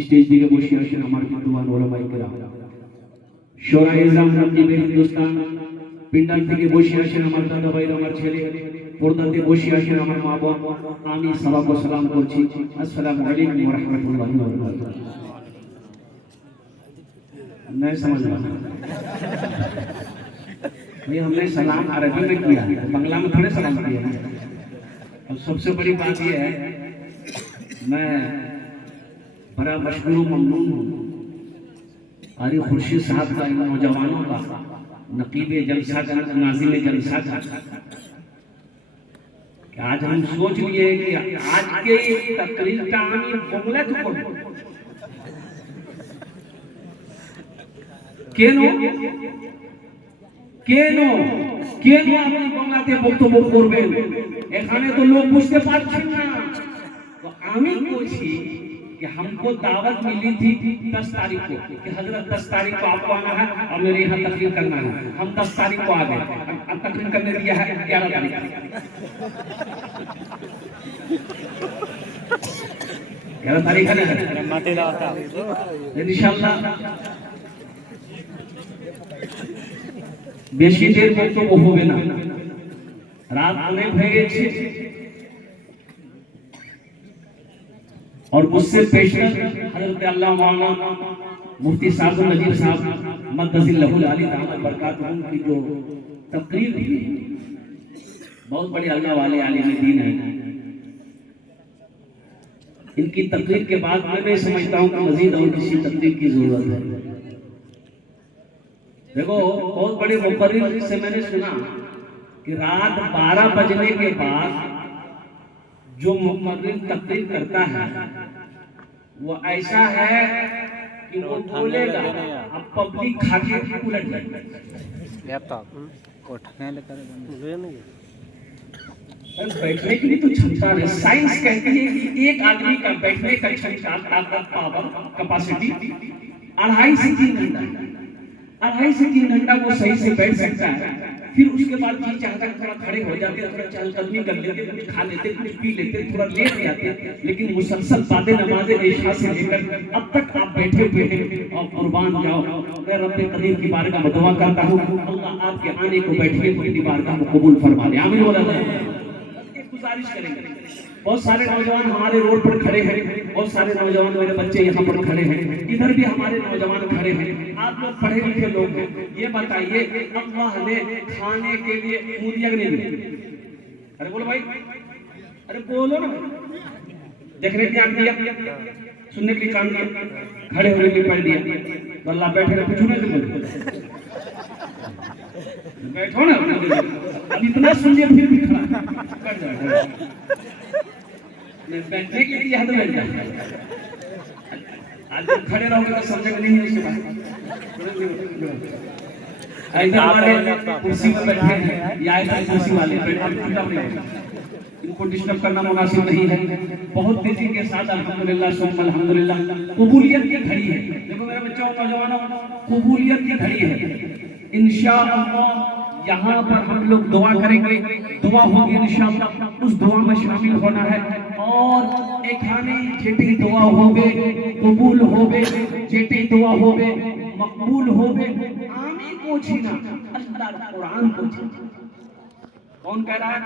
Stage দিকে বসে আসেন আমার বিদ্যমান ওলামায়ে কেরাম শোরায়ে ইসলাম রাকিবে হিন্দুস্তান পিন্ডাল থেকে বসে আসেন আমার দাদা ভাইরা আমার ছেলে পর্দাতে বসে আসেন আমার মা বাবা আমি সবাইকে সালাম করছি আসসালামু আলাইকুম ওয়া রাহমাতুল্লাহি ওয়া বারাকাতুহু मैं समझ रहा हूं ये हमने सलाम अरबी में किया बांग्ला में थोड़े सलाम किया और सबसे बड़ी बात ये है मैं बड़ा मशहूर ममनून हूं आरी खुर्शीद साहब का इन नौजवानों का नकीब जलसा का नाज़िम जलसा का आज हम सोच लिए कि आज के तकरीर का आमी बांग्ला तो पढ़ो কেনো কেনো কেনো আপনি বাংলাতে বক্তব্য করবেন এখানে তো লোক বুঝতে পারছেন না তো আমি বলছি कि हमको दावत मिली थी 10 तारीख को कि हजरत 10 तारीख को आपको आना है और मेरे यहाँ तकरीर करना है हम 10 तारीख को आ गए अब तकरीर करने दिया है 11 तारीख 11 तारीख है इंशाल्लाह বেশি দের বক্তব্য হবে না রাত অনেক হয়ে গেছে और मुझसे पेशकश हजरत अल्लाह मौलाना मुफ्ती साहब नजीब साहब मद्दजिल्लहुल आली दामत बरकातुहू की जो तकरीर थी बहुत बड़े अल्लाह वाले आलिम दीन हैं इनकी तकरीर के बाद मैं नहीं समझता हूँ कि मजीद और किसी तकरीर की जरूरत है देखो बहुत बड़े मुकर्रिर से मैंने सुना कि रात 12 बजने के बाद जो मुकर्रिर तकरीर करता है वो ऐसा है कि वो बोलेगा अब पब्लिक खाके उलट जाएगी बैठने की भी तो क्षमता है साइंस कहती है कि एक आदमी का बैठने का क्षमता ताकत पावर कैपेसिटी 2.5 से 3 घंटा 2.5 से 3 घंटा वो सही से बैठ सकता है फिर उसके बाद जी चाहता है थोड़ा खड़े हो जाते थोड़ा चहलकदमी कर लेते कुछ खा लेते कुछ पी लेते थोड़ा लेट जाते लेकिन मुसलसल बातें नमाज़े इशा से लेकर अब तक आप बैठे हुए हैं और कुर्बान जाओ मैं रब कदीर की बारगाह में दुआ करता हूं अल्लाह आपके आने को बैठने को की बारगाह में कबूल फरमा ले आमीन बोला जाए एक गुजारिश करेंगे बहुत सारे नौजवान हमारे रोड पर खड़े हैं बहुत सारे नौजवान मेरे बच्चे यहाँ पर खड़े हैं इधर भी हमारे नौजवान खड़े हैं आप लोग पढ़े लिखे लोग हैं ये बताइए अल्लाह ने खाने के लिए मुंह दिया नहीं दिया अरे बोलो भाई अरे बोलो ना देखने के लिए आंख दिया सुनने के लिए कान दिया खड़े होने के लिए पैर दिया तो अल्लाह बैठे रहे कुछ नहीं बैठो ना अब इतना सुनिए फिर भी खड़ा कर जाएगा बैठने के लिए हाथ बैठ जाए आज खड़े रहोगे तो समझेंगे नहीं उसके बाद हमारे कुर्सी पर बैठे हैं या कुर्सी वाले बैठे इनको डिस्टर्ब करना मुनासिब नहीं है बहुत तेजी के साथ अल्हम्दुलिल्लाह सुम्मा अल्हम्दुलिल्लाह कबूलियत की घड़ी है देखो मेरे बच्चों नौजवानों कबूलियत की घड़ी है इंशाअल्लाह यहाँ पर हम लोग दुआ करेंगे दुआ होगी इंशाअल्लाह उस दुआ में शामिल होना है और एखाने जेटी दुआ होवे कबूल होवे, जेटी दुआ होवे मकबूल होवे, आमी पूछी ना अल्लाह कुरान पूछी। कौन कह रहा है?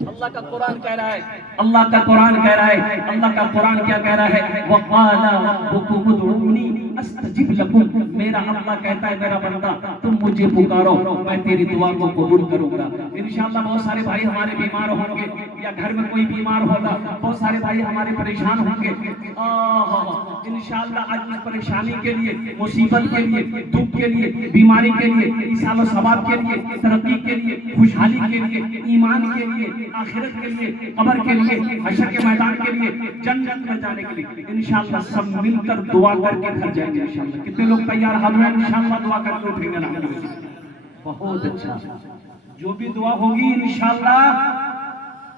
अल्लाह का कुरान कह रहा है, अल्लाह का कुरान कह रहा है। अल्लाह का कुरान क्या कह रहा है? वक़ाला रब्बुकुम उदऊनी अस्तजिब लकुम। मेरा अल्लाह कहता है मेरा बंदा तुम मुझे पुकारो, मैं तेरी दुआ को कबूल करूंगा। इंशाअल्लाह बहुत सारे भाई हमारे बीमार होंगे या घर में कोई बीमार होगा, बहुत सारे भाई हमारे परेशान होंगे। इंशाअल्लाह आज इस परेशानी के लिए, मुसीबत के लिए, दुख के लिए, बीमारी के लिए, इसालो सवाब के लिए, तरक्की के लिए, खुशहाली के लिए, ईमान के लिए, आखिरत के लिए, कब्र के लिए, हशर के मैदान के लिए, जन्नत में जाने के लिए इंशाअल्लाह सब मिलकर दुआ करके घर जाएंगे इंशाअल्लाह। कितने लोग तैयार हाजिर हैं? इंशाअल्लाह दुआ करके उठेंगे ना। बहुत अच्छा, जो भी दुआ होगी इंशाअल्लाह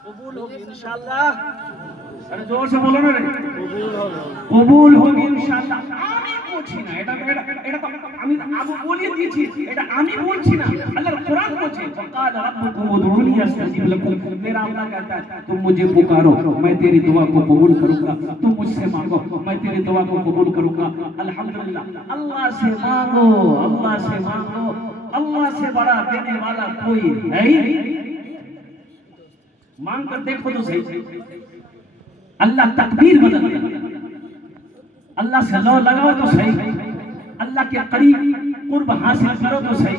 कबूल होगी इंशाअल्लाह। अरे जोर से बोलो ना रे, কবুল होगी इंशाअल्लाह। আমি বলছি না, এটা তো আমি আবু বলিয়ে দিয়েছি, এটা আমি বলছি না, আল্লাহর কুরআন বলছে वक़ाल रब्बुकुम उदऊनी अस्तजिब लकुम। मेरा अल्लाह कहता है तुम मुझे पुकारो मैं तेरी दुआ को कबूल करूंगा, तुम मुझसे मांगो मैं तेरी दुआ को कबूल करूंगा। अल्हम्दुलिल्लाह, अल्लाह से मांगो, अल्लाह से मांगो, अल्लाह से बड़ा देने वाला कोई है ही नहीं। मांग कर देखो तो सही, अल्लाह तकदीर बदल देगा। अल्लाह से लो लगाओ तो सही, अल्लाह के करीब कुर्ब हासिल करो तो सही।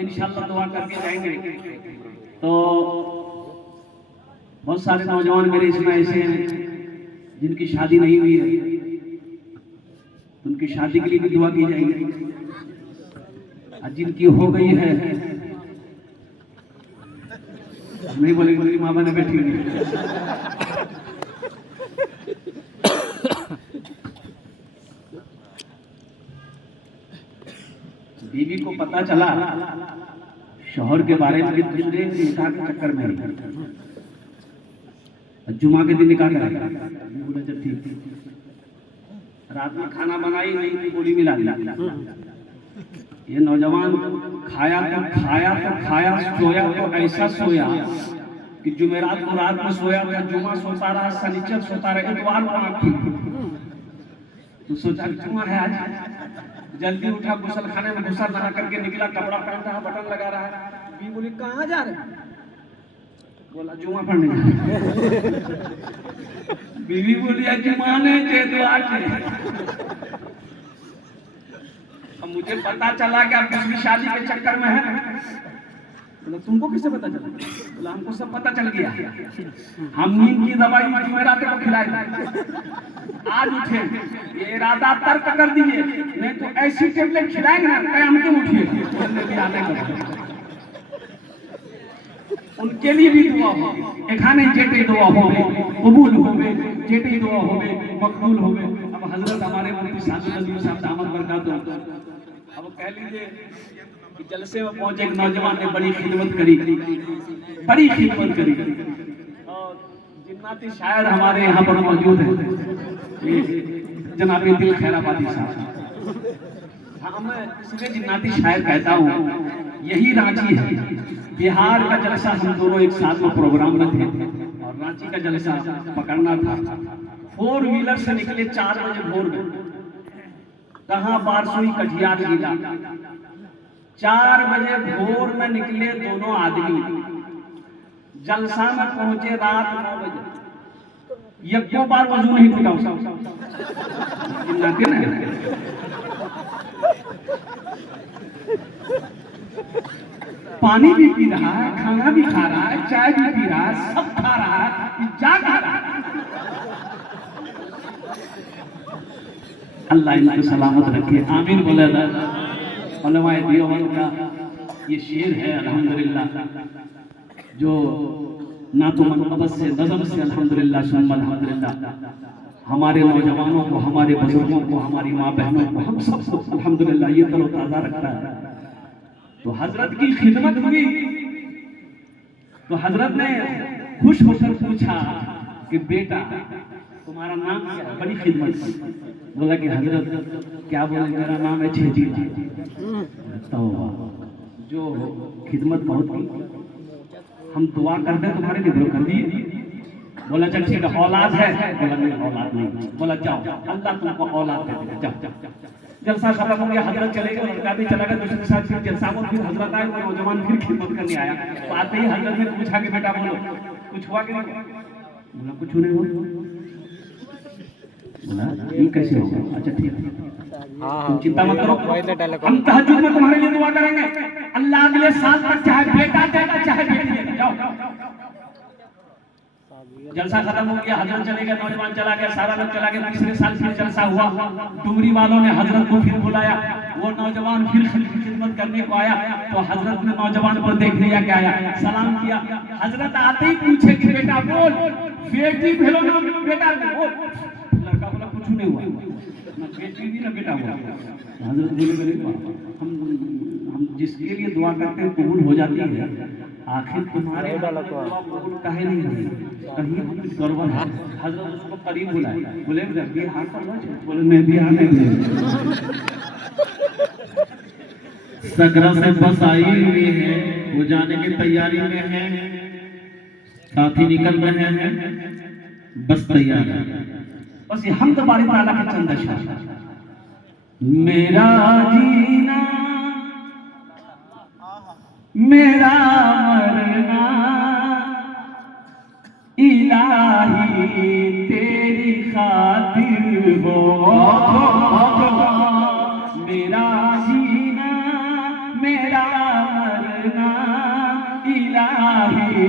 इंशाअल्लाह दुआ करके जाएंगे। तो बहुत सारे नौजवान मेरे इसमें ऐसे हैं जिनकी शादी नहीं हुई है, उनकी शादी के लिए भी दुआ की जाएगी। और जिनकी हो गई है नहीं बोलेंगे मेरी माँ बने बैठी हुई। बीवी को पता चला शौहर के बारे में दूसरे निकाह के चक्कर में, जुमा के दिन निकाह करा, बोला जब ठीक, रात में खाना बनाई नहीं थी, गोली मिला दी। ये नौजवान खाया तो खाया, सोया तो ऐसा सोया कि जुमेरात को रात में सोया था, जुमा सोता रहा, शनिचर सोता रहा, इतवार को आँख खुली तो सोचा जुमा है आज, जल्दी उठा, गुसल खाने में घुसा, नहा करके निकला, कपड़ा पहन रहा, बटन लगा रहा है। बीवी बोली कहाँ जा रहे हैं? बोला जुमा पढ़ने जा रहे। बीवी बोली जुमा ने दे दो आके। अब मुझे पता चला कि आप दूसरी शादी के चक्कर में है। बोला तुमको किससे पता चला? बोला हमको सब पता चल गया, हम नींद की दवाई जुमेरात को खिलाई, आज उठे, ये इरादा तर्क कर दिए, नहीं तो ऐसी टेबलेट खिलाएंगे ना कयामत में उठिए। उनके लिए भी दुआ हो, एखाने जेटे दुआ होवे कबूल होवे, जेटे दुआ होवे मकबूल होवे। अब हजरत हमारे मुफ्ती साहब दामद बरकातहू, अब कह लीजिए कि जलसे में पहुंचे एक नौजवान ने बड़ी खिदमत करी, बड़ी खिदमत करी। और जिन्नाती शायर हमारे यहाँ पर मौजूद है, जनाब दिल खैराबादी साहब। हाँ, मैं इसलिए जिन्नाती शायर कहता हूँ, यही रांची है, बिहार का जलसा हम दोनों एक साथ में प्रोग्राम में थे और रांची का जलसा पकड़ना था। 4 व्हीलर से निकले 4 बजे भोर में, कहाँ बारसोई कटियार जिला, 4 बजे भोर में निकले दोनों आदमी, जलसा में पहुंचे रात 9 बजे। यज्ञों बार वजू नहीं टूटा उसका, पानी भी पी रहा है, खाना भी खा रहा है, चाय भी पी रहा है, सब खा रहा है, जा खा रहा है। अल्लाह इनको सलामत रखे, आमीन बोले। उलमाए देवबंद का ये शेर है अल्हम्दुलिल्लाह, जो ना तो मनकबत से नज़म से अल्हम्दुलिल्लाह सुम्मा अल्हम्दुलिल्लाह हमारे नौजवानों को, हमारे बुजुर्गों को, हमारी माँ बहनों को, हम सबको अल्हम्दुलिल्लाह ये तरोताज़ा रखता है। तो हजरत की खिदमत हुई तो हजरत ने खुश होकर पूछा कि बेटा तुम्हारा नाम क्या है? बड़ी खिदमत की। बोला कि हजरत क्या बोले, मेरा नाम है छेदी। तो जो खिदमत बहुत की, हम दुआ कर दें तुम्हारे लिए, कर दिए बोला चल ठीक है औलाद है, बोला नहीं औलाद नहीं, बोला जाओ अल्लाह तुमको औलाद दे देगा, जाओ। जलसा खत्म हो गया, हजरत चले गए, लड़का भी चला गया दूसरे साथ, फिर जलसा को फिर हजरत आए, वो नौजवान फिर खिदमत करने आया। तो आते ही हजरत ने पूछा कि बेटा बोलो कुछ हुआ कि नहीं? बोला कुछ नहीं हुआ। बोला ये कैसे होगा? अच्छा ठीक है तुम चिंता मत करो, हम तहज्जुद में तुम्हारे लिए दुआ करेंगे, अल्लाह अगले साल तक चाहे बेटा देगा चाहे बेटी देगा, जाओ। जलसा खत्म हो गया, हजरत चले गए, नौजवान चला गया, सारा लोग चला गया। तीसरे साल फिर जलसा हुआ, डुमरी वालों ने हजरत को फिर बुलाया, वो नौजवान फिर खिदमत करने को आया। तो हजरत ने नौजवान को देख लिया, क्या आया, सलाम किया। हजरत आते ही पूछे कि बेटा बोल, बेटी भेलो ना बेटा बोल। लड़का बोला कुछ नहीं हुआ, ना बेटी भी ना बेटा हुआ। हजरत बोले हम जिसके लिए दुआ करते हैं कबूल हो जाती है, आखिर तुम्हारे कबूल काहे नहीं हुई, कहीं कुछ गड़बड़ है। हजरत उसको करीब बुलाए, बोले बिहार पर बोले मैं बिहार नहीं। सगरा से बस आई हुई है, वो जाने की तैयारी में है, साथी निकल रहे हैं, बस तैयार है। बस ये हम तो बारी ताला के चंद शाह, मेरा जीना मेरा मरना इलाही तेरी खातिर हो, मेरा जीना मेरा मरना इलाही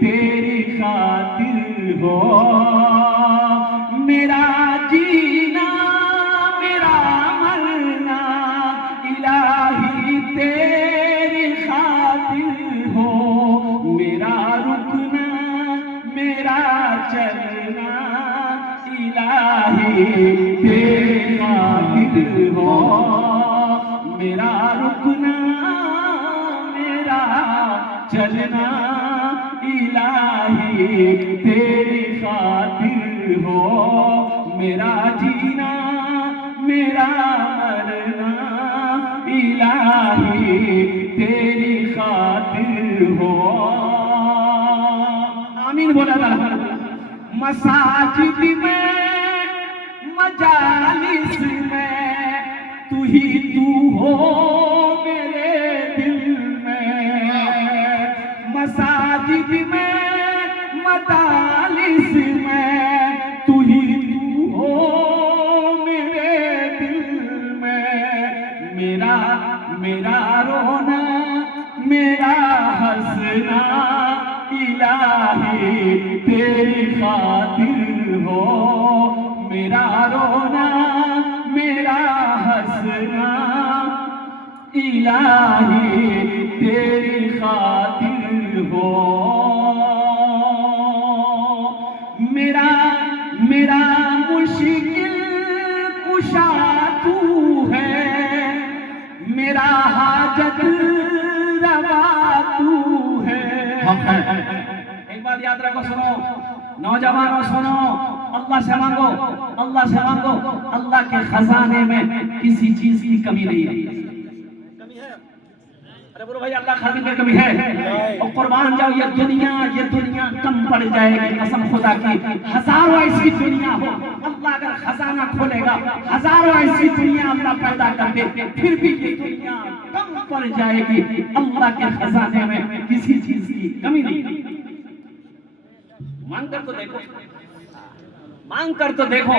तेरी खातिर हो, मेरा जीना मेरा मरना इलाही तेरी खातिर हो, मेरा रुकना मेरा चलना इलाही तेरी खातिर हो, मेरा रुकना मेरा चलना इलाही तेरी खातिर हो, मेरा जीना मेरा मरना इलाही तेरी खातिर हो। आमीन बोला था। मसाजिद में मजालिस में तू ही तू हो मेरे दिल में, मसाजिद में मजालिस में तू ही तू हो मेरे दिल में, मेरा मेरा रोना मेरा हंसना इलाही तेरी खातिर हो, मेरा रोना मेरा हंसना इलाही तेरी खातिर हो, मेरा मेरा मुश्किल कुशा तू है, मेरा हाजत रवा तू है। एक बात याद रखो, सुनो नौजवानों सुनो, अल्लाह से मांगो, अल्लाह से मांगो, अल्लाह के खजाने में किसी चीज की कमी नहीं है। अरे बोलो भाई अल्लाह खजाने में कमी है, और कुर्बान जाओ ये दुनिया कम पड़ जाएगी कसम खुदा की। हजारों ऐसी दुनिया हो, अल्लाह अगर खजाना खोलेगा, हजारों ऐसी दुनिया अल्लाह पैदा कर दे, फिर भी ये दुनिया कम पड़ जाएगी, अल्लाह के खजाने में किसी चीज की कमी नहीं। मांग कर तो देखो, मांग कर तो देखो।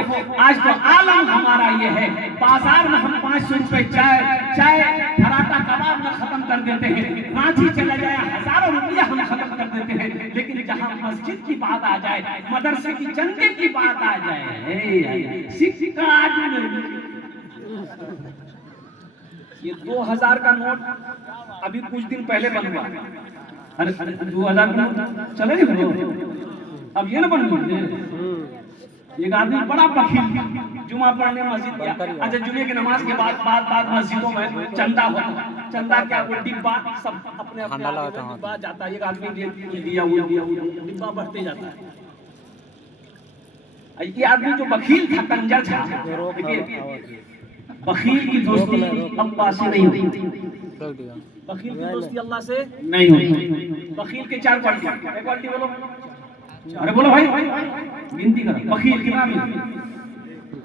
आज तो आलम हमारा ये है, बाजार में हम 500 रुपए चाय पराठा कबाब में खत्म कर देते हैं, रांची चले जाए हजारों रुपया हम खत्म कर देते हैं, लेकिन जहां मस्जिद की बात आ जाए, मदरसे की चंदे की बात आ जाए, सिक्का ये 2000 का नोट अभी कुछ दिन पहले बनवा, अरे 2000 का नोट चले नहीं, अब ये ना बन गए। एक आदमी बड़ा बखील, जुमा पढ़ने मस्जिद गया। अच्छा जुमे की नमाज के बाद मस्जिदों में चंदा होता, चंदा क्या वो डिब्बा सब अपने डिब्बा जाता है, एक आदमी दिया डिब्बा बढ़ते जाता है। ये आदमी जो बखील था, कंजर था, बखील की दोस्ती अल्लाह से नहीं होती, बखील की दोस्ती अल्लाह से नहीं होती। बखील के 4 क्वालिटी, एक क्वालिटी बोलो अरे बोलो भाई, गिनती करो। बखील कितना भी,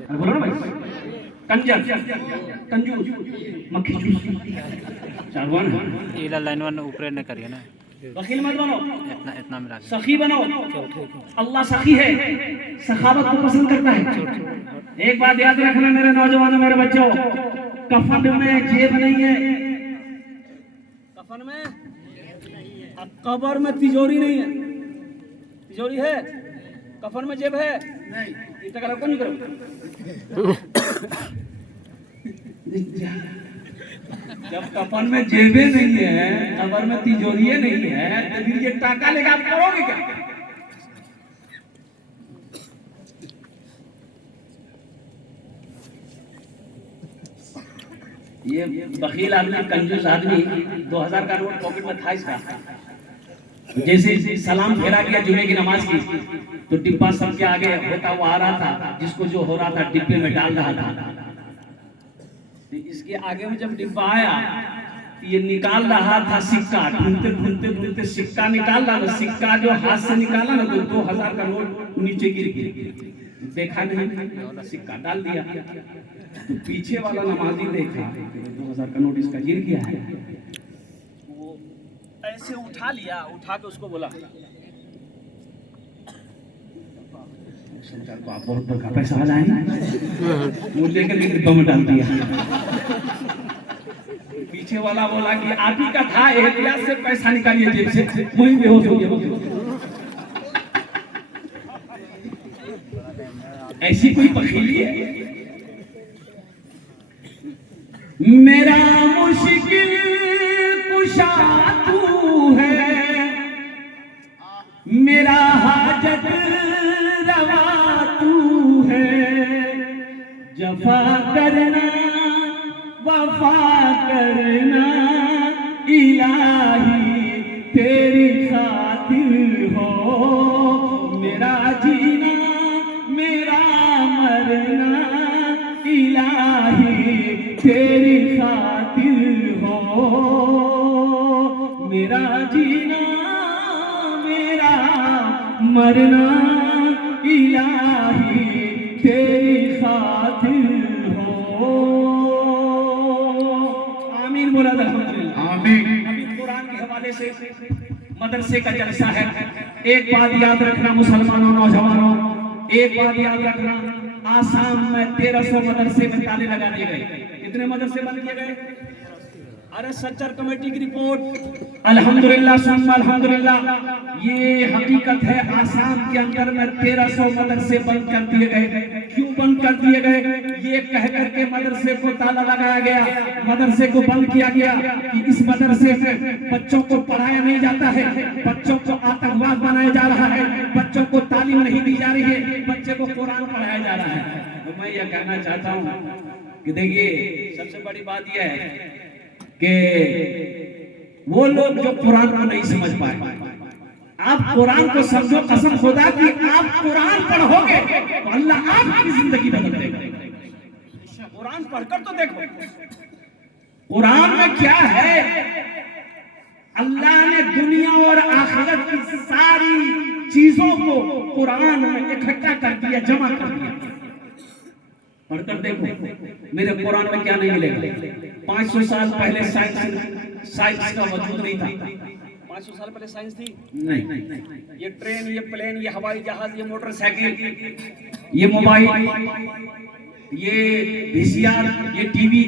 अरे बोलो ना भाई। कंजर, कंजूस, मक्खी चूस, चारवान। इला लाइन वन ऊपर न करिए ना, बखील मत बनो, इतना इतना मिला के। सखी बनो। अल्लाह सखी है, सखावत को पसंद करता है। एक बात याद रखना मेरे नौजवानों, मेरे बच्चों, कफन में जेब नहीं है, कफन में, अब कब्र में तिजोरी नहीं है। तिजोरी है, कफन में जेब है नहीं। इतना करो, कौन करो। जब कफन में जेबें नहीं है, कब्र में तिजोरियां नहीं है, तो फिर ये टाका लेकर आप करोगे क्या? ये बखील आदमी, कंजूस आदमी, 2000 का नोट पॉकेट में था इसका। जैसे सलाम फेरा किया जुमे की नमाज की, तो डिब्बा सबके आगे होता वो आ रहा था, जिसको जो हो रहा था डिब्बे में डाल रहा था। तो इसके आगे में जब डिब्बा आया, ये निकाल रहा था सिक्का, ढूंढते ढूंढते ढूंढते सिक्का निकाल रहा था। सिक्का जो हाथ से निकाला ना, तो 2000 का नोट नीचे गिर गया। देखा नहीं, सिक्का डाल दिया। तो पीछे वाला नमाजी देखा 2000 का नोट इसका गिर गया है। वो ऐसे उठा लिया, उठा के उसको बोला, आप बहुत बड़ा पैसा आ जाए, वो लेकर के डिब्बा में डाल दिया। पीछे वाला बोला कि आप ही का था, एहतियात से पैसा निकालिए जेब से, वही बेहोश हो गया। ऐसी कोई बखीली है? मेरा मुश्किल कुशा तू है, मेरा हाजत रवा तू है। जफा करना वफा करना इलाही तेरी खातिर हो। मेरा जीना मेरा मरना इलाही तेरी खातिर हो। मेरा जीना मेरा मरना इलाही तेरी खातिर हो। आमीन बोला था। आमीन। अभी कुरान के हवाले से मदरसे का जलसा है। एक बात याद रखना मुसलमानों, नौजवानों, एक बात याद रखना, आसाम में 1300 मदरसे में ताले लगा दिए गए। कितने मदरसे बंद किए गए? अरे सच्चर कमेटी की रिपोर्ट, अल्हम्दुलिल्लाह सुम्मा अल्हम्दुलिल्लाह, ये हकीकत है। आसाम के अंदर में 1300 मदरसे बंद कर दिए गए। क्यों बंद कर दिए गए? ये कह करके मदरसे को ताला लगाया गया, मदरसे को बंद किया गया कि इस मदरसे में बच्चों को पढ़ाया नहीं जाता है, बच्चों को आतंकवाद बनाया जा रहा है, बच्चों को तालीम नहीं दी जा रही है, बच्चे को कुरान पढ़ाया जा रहा है। तो मैं ये कहना चाहता हूँ कि देखिए, सबसे बड़ी बात यह है कि वो लोग जो कुरान को नहीं समझ पाए, आप कुरान को समझो, कसम खुदा की आप कुरान पढ़ोगे तो अल्लाह आपकी जिंदगी बदल देगा। कुरान पढ़कर तो देखो, कुरान में क्या है। अल्लाह ने दुनिया और आखिरत की सारी चीजों को कुरान में इकट्ठा कर दिया, जमा कर दिया। पढ़कर देखो, मेरे कुरान में क्या नहीं मिलेगा। 500 साल पहले साइंस का वजूद नहीं था। 500 साल पहले साइंस थी नहीं। ये ट्रेन, ये प्लेन, ये हवाई जहाज, ये मोटरसाइकिल, ये मोबाइल, ये VCR, ये टीवी,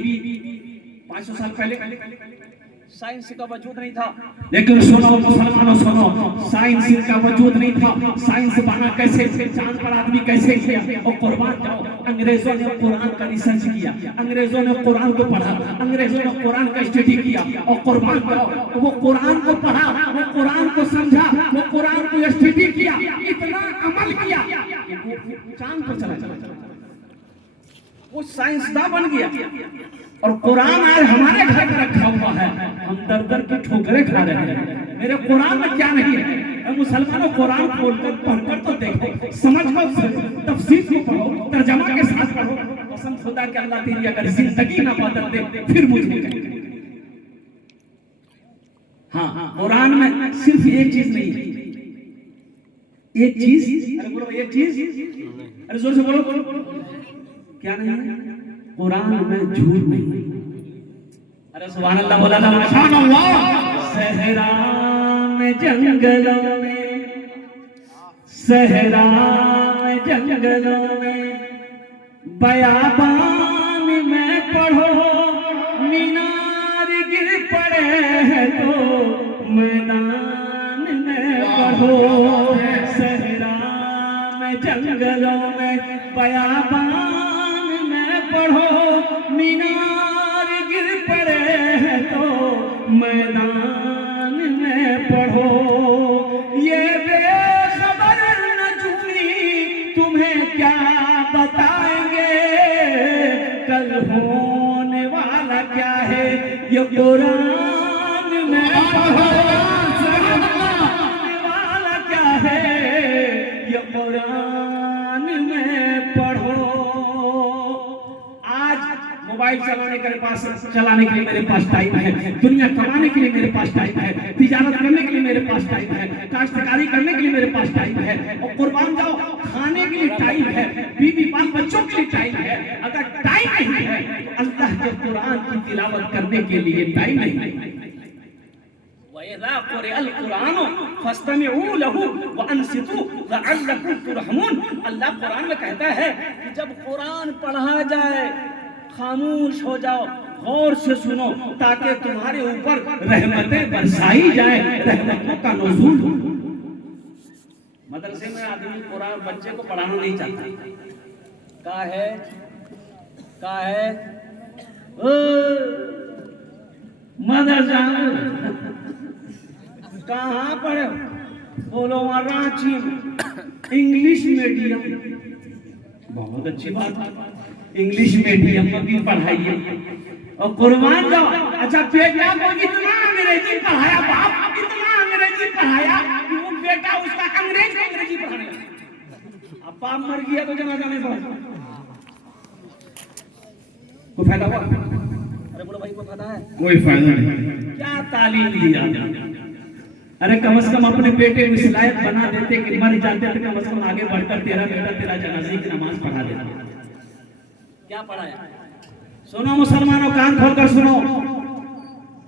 500 साल पहले साइंस का वजूद नहीं था। लेकिन सुनो मुसलमानों, सुनो, साइंस का वजूद नहीं था। साइंस बना कैसे, चांद पर आदमी कैसे किया, और कुर्बान जाओ, अंग्रेजों ने कुरान का रिसर्च किया, अंग्रेजों ने कुरान को पढ़ा, अंग्रेजों ने कुरान का स्टडी किया, और कुर्बान जाओ, वो कुरान को पढ़ा, वो कुरान को समझा, वो कुरान को स्टडी किया, इतना अमल किया, चांद पर चला, वो साइंसदान बन गया। और कुरान आज हमारे घर में रखा हुआ है, हम दर दर की ठोकरें खा रहे हैं। मेरे कुरान में क्या नहीं है? मुसलमानों, कुरान खोलकर पढ़कर तो देखो, समझकर तफसीर को पढ़ो, तर्जमा के साथ पढ़ो। कसम खुदा के अल्लाह तेरी अगर जिंदगी ना बदल दे फिर मुझे कहें। हाँ, कुरान में सिर्फ एक चीज नहीं है, एक चीज, अरे बोलो एक चीज, अरे जोर से बोलो, क्या नहीं है? कुरान में झूठ नहीं। अरे सुभान अल्लाह बोला था, माशाअल्लाह। सहरा में जंगलों में, सहरा में जंगलों में, बयाबान में पढ़ो, मीनार गिर पड़े हैं तो मैदान में पढ़ो। सहरा में जंगलों में, बयाबान में पढ़ो, मीनार गिर पड़े हैं तो मैदान में पढ़ो। ये बेखबर नजूमी तुम्हें क्या बताएंगे, कल होने वाला क्या है ये कुरान में पढ़ो। होने वाला क्या है ये कुरान में पढ़ो। आज मोबाइल चलाने के लिए मेरे पास टाइम है, दुनिया कमाने के लिए मेरे पास टाइम है, तिजारत करने के लिए मेरे पास टाइम है, काश्तकारी करने के लिए मेरे पास टाइम है, और कुर्बान जाओ खाने के लिए टाइम है, बीवी बाल बच्चों के लिए टाइम है। अगर टाइम नहीं है तो अल्लाह के कुरान की तिलावत करने के लिए टाइम नहीं है। वइज़ा क़ुरिअल क़ुरानु फ़स्तमिऊ लहू व अंसितू लअल्लकुम तुरहमून। अल्लाह कुरान में कहता है कि जब कुरान पढ़ा जाए खामोश हो जाओ, गौर से सुनो, ताकि तुम्हारे ऊपर रहमतें बरसाई जाए, रहमतों का नुज़ूल हो। मदरसे में आदमी कुरान बच्चे को पढ़ाना नहीं चाहता। का है मदरसा कहाँ पढ़े? बोलो वहाँ रांची में इंग्लिश मीडियम। बहुत अच्छी बात, इंग्लिश मीडियम में भी पढ़ाइए और कुर्बान जाओ। अच्छा बेटा को इतना अंग्रेजी पढ़ाया, बाप इतना अंग्रेजी पढ़ाया कि वो बेटा उसका अंग्रेजी पढ़ाने लगा। अब बाप मर गया तो जनाजा नहीं पढ़ा, कोई फायदा हुआ? अरे बोलो भाई कोई फायदा है? कोई फायदा नहीं। क्या तालीम दी? अरे कम से कम अपने बेटे को इस लायक बना देते कि मर जाते थे, कम से कम आगे बढ़कर तेरा बेटा तेरा जनाजे की नमाज पढ़ा देता। क्या पढ़ाया? सुनो मुसलमानों, कान खोलकर सुनो।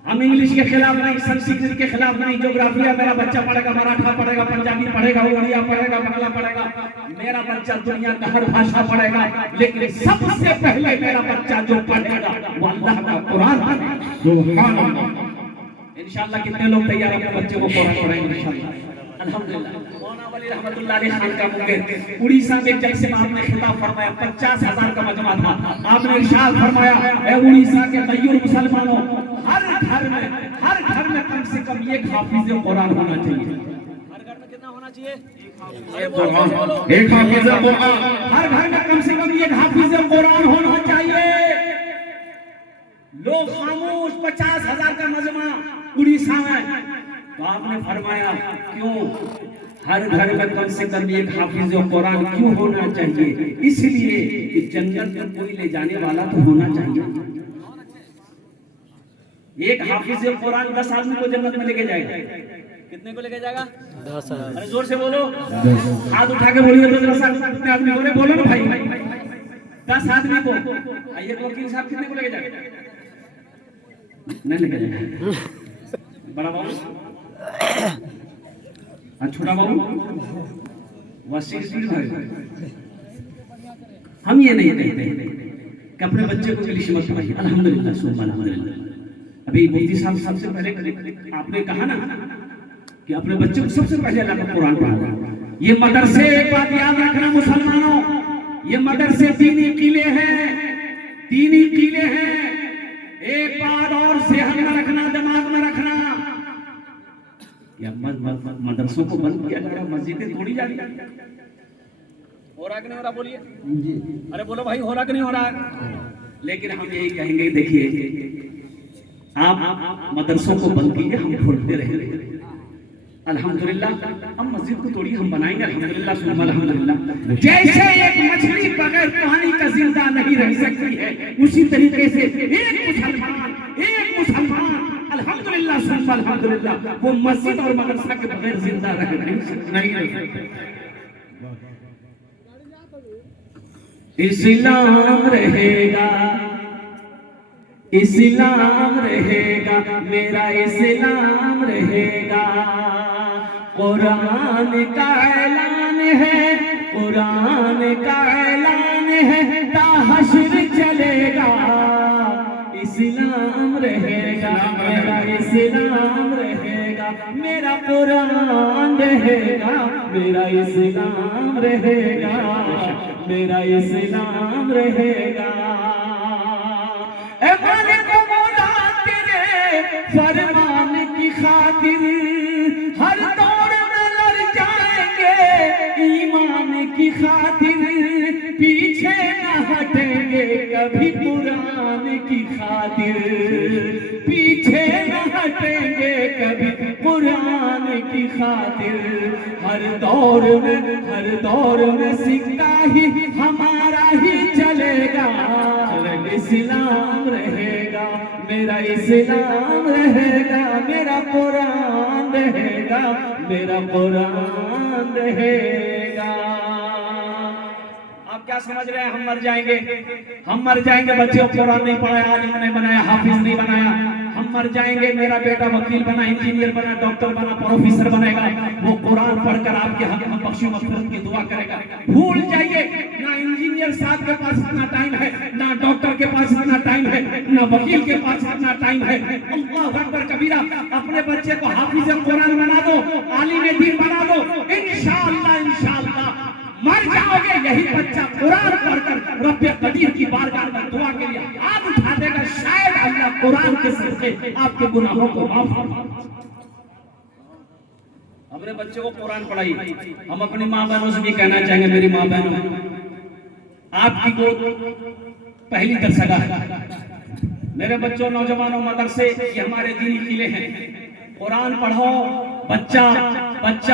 हम इंग्लिश के खिलाफ नहीं, संस्कृत के खिलाफ नहीं। ज्योग्राफिया मेरा बच्चा पढ़ेगा, मराठा पढ़ेगा, पंजाबी पढ़ेगा, उड़िया पढ़ेगा, बांग्ला पढ़ेगा। मेरा बच्चा दुनिया का हर भाषा पढ़ेगा, लेकिन सबसे पहले मेरा बच्चा जो पढ़ेगा वो अल्लाह का कुरान पढ़ेगा। सुभान अल्लाह। इंशाअल्लाह कितने लोग तैयार अपने बच्चे को कुरान पढ़ाएंगे इंशाअल्लाह? अल्हम्दुलिल्लाह। मौलाना वली रहमतुल्लाह अलैह खान का मुंगेर उड़ीसा में जब से आपने खिताब फरमाया, 50,000 का मजमा था। आपने इरशाद फरमाया, ए उड़ीसा के गैर मुसलमानों, हर घर में कम से कम एक हाफिज कुरान होना चाहिए। हर घर में कितना होना चाहिए? एक हाफिज कुरान। हर घर में कम से कम एक हाफिज कुरान होना चाहिए। लोग खामोश, 50,000 का मजमा उड़ीसा में। तो आपने फरमाया क्यों? हर घर में कम से कम एक हाफिज कुरान क्यों होना चाहिए? इसलिए कि जन्नत में कोई ले जाने वाला तो होना चाहिए। एक हाफिज कुरान 10 आदमी को जन्नत में लेके जाएगा। कितने को लेके जाएगा? 10। अरे जोर से बोलो, हाथ उठा के बोलिए। कितने आदमी बोले? बोलो ना भाई। 10 आदमी को। एक वकील साहब कितने को लेके जाएगा? नहीं लेके जाएगा। बड़ा बाबू, छोटा बाबू, हम ये नहीं कहते कि अपने बच्चे को इंग्लिश मत पढ़ाइए। अल्हम्दुलिल्लाह, सुबह अल्हम्दुलिल्लाह। अभी मुफ्ती साहब सबसे पहले आपने कहा ना कि अपने बच्चे को सबसे पहले अल्लाह का कुरान पढ़ाओ। ये मदरसे, एक बात याद रखना मुसलमानों, ये मदरसे दीनी किले हैं, दीनी किले हैं। एक बात और ध्यान में रखना, दिमाग में रखना, या मदरसों को बंद किया जा रहा, मस्जिदें तोड़ी जा रही। हो रहा कि नहीं हो रहा? बोलिए। अरे बोलो भाई, हो रहा कि नहीं हो रहा? लेकिन हम यही कहेंगे, देखिए आप मदरसों को बंद कीजिए, हम खोलते रहेंगे। अल्हम्दुलिल्लाह, हम मस्जिद को तोड़ी, हम बनाएंगे। अल्हम्दुलिल्लाह, सुबह अल्हम्दुलिल्लाह। जैसे एक मछली बगैर पानी का जिंदा नहीं रह सकती है, उसी तरीके से एक मुसलमान अल्हम्दुलिल्लाह, सुबह अल्हम्दुलिल्लाह, वो मस्जिद और मदरसा के बगैर जिंदा नहीं रह सकता। इस्लाम रहेगा, इस्लाम रहेगा, मेरा इस्लाम रहेगा। कुरान का ऐलान है, कुरान का ऐलान है, ता हश्र चलेगा। इस्लाम रहेगा, मेरा इस्लाम रहेगा, मेरा कुरान रहेगा, मेरा इस्लाम रहेगा, मेरा इस्लाम रहेगा। ऐ मालिक मौला तेरे फरमान की खातिर हर दौर में लड़ जाएंगे, ईमान की खातिर पीछे न हटेंगे कभी, कुरान की खातिर पीछे न हटेंगे कभी, कुरान की खातिर। हर दौर में सिक्का ही हमारा ही चलेगा। इस्लाम रहेगा, मेरा इस्लाम रहेगा, मेरा कुरान रहेगा, मेरा कुरान रहेगा। आप क्या समझ रहे हैं हम मर जाएंगे? हम मर जाएंगे, बच्चों कुरान नहीं पढ़ाया, आलिम नहीं बनाया, हाफिज नहीं बनाया। हम मर जाएंगे, मेरा बेटा वकील बना, इंजीनियर बना, डॉक्टर बना, प्रोफेसर बनेगा, वो कुरान पढ़कर आपके हक में बख्शो मग़फ़िरत की दुआ करेगा। भूल जाइए, ना इंजीनियर साहब के पास इतना टाइम है, ना डॉक्टर के पास इतना टाइम है, ना वकील के पास इतना टाइम है। अल्लाहु अकबर कबीरा। अपने बच्चे को हाफिज कुरान बना दो, आलिम दीन बना दो, इंशाअल्लाह इंशाअल्लाह मर जाओगे, यही बच्चा कुरान पढ़कर रब्बे कदीर की बारगाह में दुआ के लिए हाथ उठा देगा, शायद अल्लाह कुरान के सदक़े आपके गुनाहों को माफ कर दे। अपने बच्चे को कुरान पढ़ाइए। हम अपनी माँ बहनों से भी कहना चाहेंगे, मेरी माँ बहनों, आपकी गोद पहली दरसगाह है। मेरे बच्चों, नौजवानों, मदरसे ये हमारे दीनी किले हैं। कुरान पढ़ो, बच्चा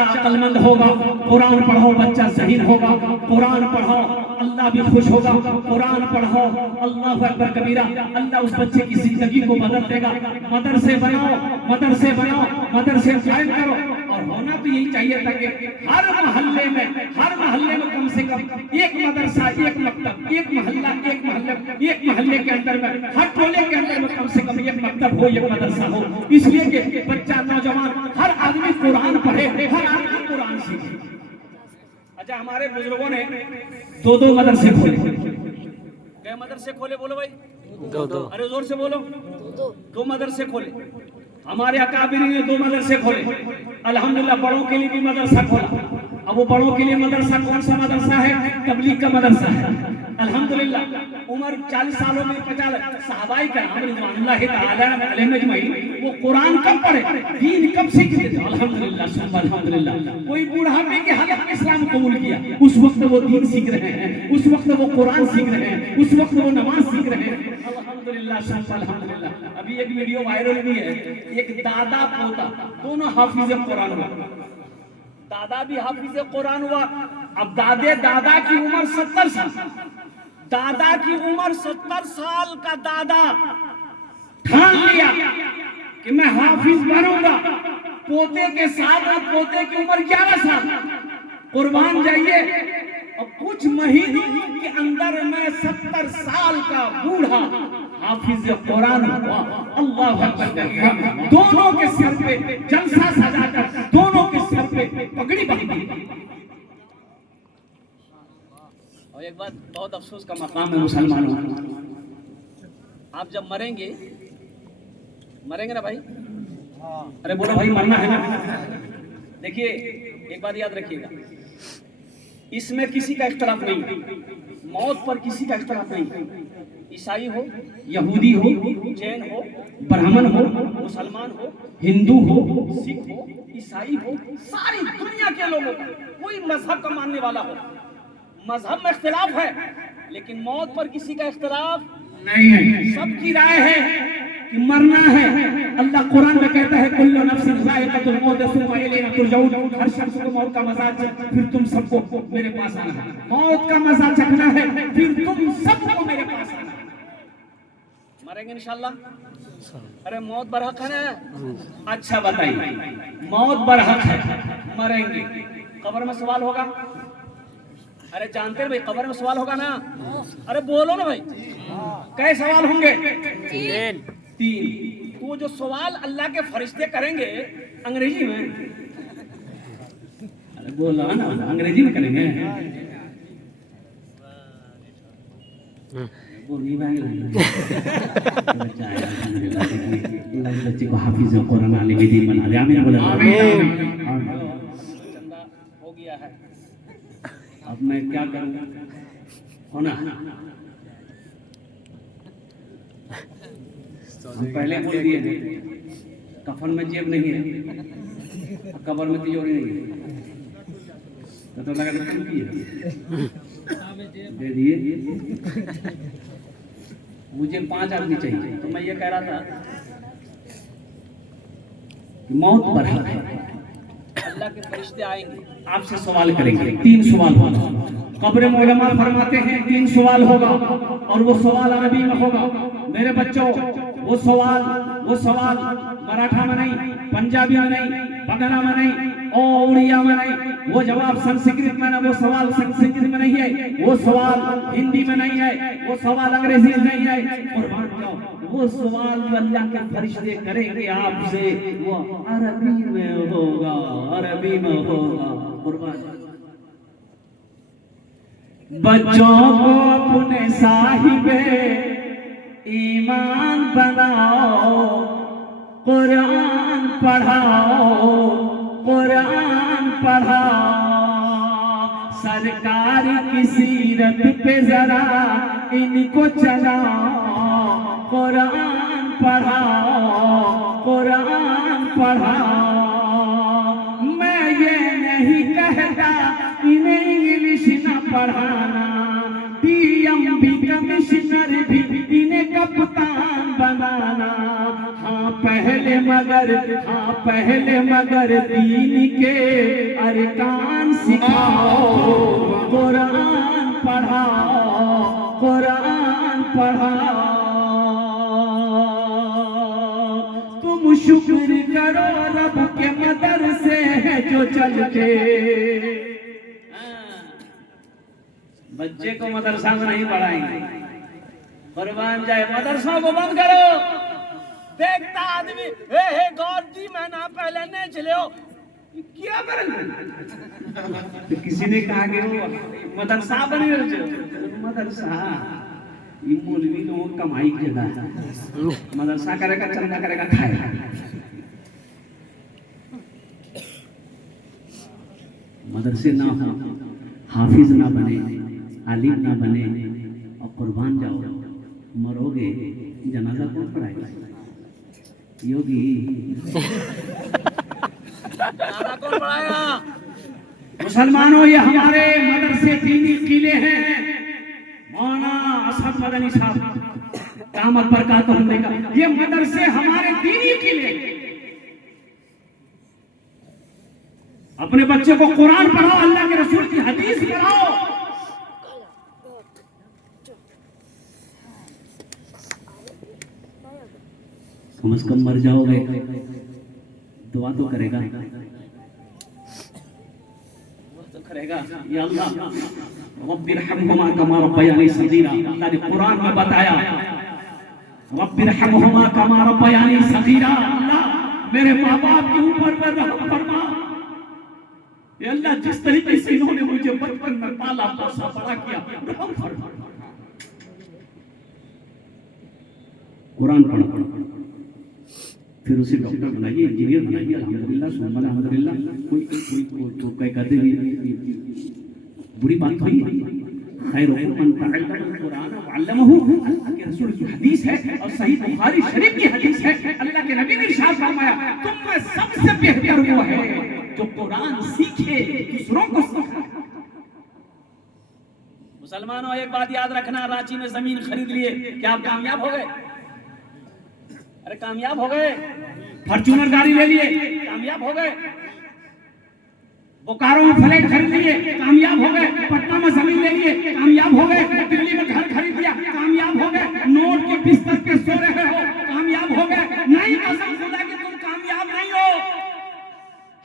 अक्लमंद होगा। कुरान पढ़ो, बच्चा ज़हीन होगा। कुरान पढ़ो, अल्लाह भी खुश होगा। कुरान पढ़ो, अल्लाहु अकबर कबीरा, अल्लाह उस बच्चे की जिंदगी को बदल देगा। मदरसे बनाओ, मदरसे बनाओ, मदरसे कायम करो। और होना तो यही चाहिए था कि हर महल्ले में कम से कम एक मदरसा, एक मकतब, एक महल्ले के अंदर में, हर टोले के अंदर में कम से कम एक मकतब हो, एक मदरसा हो। इसलिए कि बच्चा, नौजवान, हर आदमी कुरान पढ़े, हर आदमी कुरान सीखे। अच्छा, हमारे बुजुर्गों ने दो मदरसे खोले। क्या मदरसे खोले? बोलो भाई। दो। अरे जोर से बोलो। दो मदरसे खोले। हमारे अकाबिरी ने 2 मदरसे खोले। अल्हम्दुलिल्लाह, बड़ों के लिए भी मदरसा खोला। अब वो बड़ों के लिए मदरसा कौन सा मदरसा है? तबलीग का मदरसा है। अल्हम्दुलिल्लाह, उम्र 40 सालों में 50 सहाबाई का वो कुरान कब पढ़े, दीन कब सीखते थे? अल्हम्दुलिल्लाह। कोई बुढ़ापे के हालत में इस्लाम कबूल किया, उस वक्त वो दीन सीख रहे हैं, उस वक्त वो कुरान सीख रहे हैं, उस वक्त वो नमाज सीख रहे हैं। अल्हम्दुलिल्लाह। अभी एक वीडियो वायरल भी है, एक दादा पोता दोनों हाफिज कुरान हुआ। दादा भी हाफिज कुरान हुआ। अब दादा की उम्र 70 साल, दादा की उम्र 70 साल का दादा ठान लिया कि मैं हाफिज बनूंगा। पोते के साथ, और पोते की उम्र 11 साल। कुर्बान जाइए, अब कुछ महीनों के अंदर में 70 साल का बूढ़ा हाफिज कुरान हुआ। अल्लाह अकबर। दोनों के सर पे जलसा सजाकर, दोनों के सर पे पगड़ी बांधी। और एक बात बहुत अफसोस का मकाम है मुसलमानों, आप जब मरेंगे ना भाई, अरे बोलो भाई, मरना है ना। देखिए, एक बात याद रखिएगा, इसमें किसी का इख्तलाफ नहीं है, मौत पर किसी का इख्तलाफ नहीं है। ईसाई हो, यहूदी हो, जैन हो, ब्राह्मण हो, मुसलमान हो, हिंदू हो, सिख हो, ईसाई हो, सारी दुनिया के लोगों को, कोई मजहब का मानने वाला हो, मजहब में इख्तिलाफ है, लेकिन मौत पर किसी का इख्तिलाफ नहीं है। सबकी राय है कि मरना है। अल्लाह कुरान में कहता है, कुल्लु नफ्सिन ज़ाइक़तुल मौत सुम्मा इलैना तुरजऊन। हर शख्स को मौत का मज़ा, फिर तुम सबको मेरे पास आना है। मौत का मज़ा चखना है, फिर तुम सबको मेरे पास आना है। मरेंगे इंशाअल्लाह। अरे मौत बरहक है ना? अच्छा बताइए, मौत बरहक है, मरेंगे, कब्र में सवाल होगा? अरे जानते हैं भाई कब्र में सवाल होगा ना? अरे बोलो ना भाई, कै सवाल होंगे? तीन। तो जो सवाल अल्लाह के फरिश्ते करेंगे अंग्रेजी में, अरे बोलो ना, अंग्रेजी में करेंगे। बच्चे को हाफिज कुरान आलिम दीन बना दे। आमीन बोले। चंदा हो गया है, अब मैं क्या करूं? होना हम पहले बोल दिए कफन में जेब नहीं है, कब्र में तिजोरी नहीं है, तो लगा दे दिए। मुझे 5 आदमी चाहिए, तो मैं ये कह रहा था कि मौत पर हक है, अल्लाह के फरिश्ते आएंगे, आपसे सवाल करेंगे। 3 सवाल होगा। कब्र में उलमा फरमाते हैं 3 सवाल होगा, और वो सवाल अरबी में होगा। मेरे बच्चों, वो सवाल मराठा में नहीं, पंजाबी में नहीं, बंगला में नहीं, और उड़िया में नहीं, वो जवाब संस्कृत में ना, वो सवाल संस्कृत में नहीं है, वो सवाल हिंदी में नहीं है, वो सवाल अंग्रेजी में नहीं है, और वो सवाल जो अल्लाह के फरिश्ते करेंगे आपसे, वो अरबी में होगा, अरबी में होगा। कुर्बान बच्चों को अपने साहिबे ईमान बनाओ, कुरान पढ़ाओ, कुरान पढ़ाओ, सरकार की सीरत पे जरा इनको चलाओ, कुरान पढ़ाओ, कुरान पढ़ाओ। मैं ये नहीं कहता इन्हें इंग्लिश ना पढ़ाना, DMV कमिश्नर भी इन्हें कप्तान बनाना। हाँ पहले मगर दीन के अरकान सिखाओ, कुरान पढ़ाओ, कुरान पढ़ाओ। तुम शुक्र करो रब के मदरसे हैं जो चलते। बच्चे को मदरसा में नहीं पढ़ाएंगे, कुर्बान जाए, मदरसा को बंद करो। देखता आदमी हे गॉडी मैं ना पहले नहीं चले हो, क्या करेंगे? तो किसी ने कहा कि वो मदरसा बनी रहे, मदरसा ये मौलवी लोगों कमाई की जगह है, मदरसा करेगा, चंदा करेगा, खाएगा। मदरसे ना हो, हाफिज ना बने, आलिम ना बने, और कुर्बान जाओ, मरोगे, जनाजा कौन पढ़ाएगा? योगी जनाजा कौन पढ़ाएगा? मुसलमानों, ये हमारे मदरसे दीनी किले हैं। मौलाना असद मदनी साहब कामत बरकातुहू ने कहा, ये मदरसे हमारे दीनी किले। अपने बच्चे को कुरान पढ़ाओ, अल्लाह के रसूल की हदीस पढ़ाओ। कम से कम मर जाओगे दुआ तो करेगा, या अल्लाह रब्बिरहमहुमा कमा रब्बयानी सगीरा। अल्लाह ने कुरान में बताया, रब्बिरहमहुमा कमा रब्बयानी सगीरा। अल्लाह मेरे माँ बाप के ऊपर रहम फरमा। ये अल्लाह जिस तरीके से इन्होंने मुझे बचपन में पाला पोसा बड़ा किया, रहम फरमा। कुरान पढ़ो, फिर उसे डॉक्टर बनाइए, इंजीनियर बनाइए, अल्हम्दुलिल्लाह सुम्मा अल्हम्दुलिल्लाह। कोई तो कह कहते हैं बुरी बात हुई। खैरुकुम मन तअल्लम कुरान व अल्लमहु। अल्लाह के रसूल की हदीस है और सही बुखारी शरीफ की हदीस है। अल्लाह के नबी ने इरशाद फरमाया, तुम में सबसे बेहतर वो है जो कुरान सीखे, दूसरों को सिखाए। मुसलमानों, एक बात याद रखना, रांची में जमीन खरीद लिए, क्या आप कामयाब हो गए? अरे कामयाब हो गए। फॉर्च्यूनर गाड़ी ले लिए, कामयाब हो गए। बोकारो में फ्लैट खरीद लिए, कामयाब हो गए। पटना में जमीन ले लिए, कामयाब हो गए। दिल्ली में घर खरीद लिया, कामयाब हो गए। नोट के बिस्तर पे सो रहे हो, कामयाब हो गए। नहीं, कसम खुदा की तुम कामयाब नहीं हो।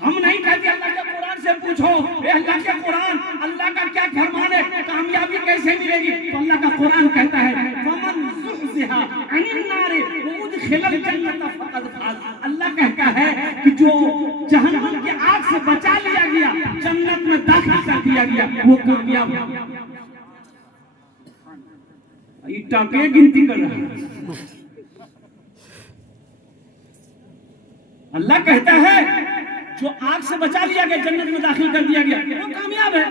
हम नहीं कहते, अल्लाह के कुरान से पूछो, अल्लाह के कुरान, अल्लाह का क्या फरमान है, युदखिलल जन्नत फक़द फाज़। अल्लाह कहता है कि जो जहन्नम की आग से बचा लिया गया, जन्नत में दाखिल कर दिया गया, वो कामयाब हुआ। ये टाके गिनती कर रहा है। अल्लाह कहता है जो आग से बचा लिया गया, जन्नत में दाखिल कर दिया गया, वो कामयाब है।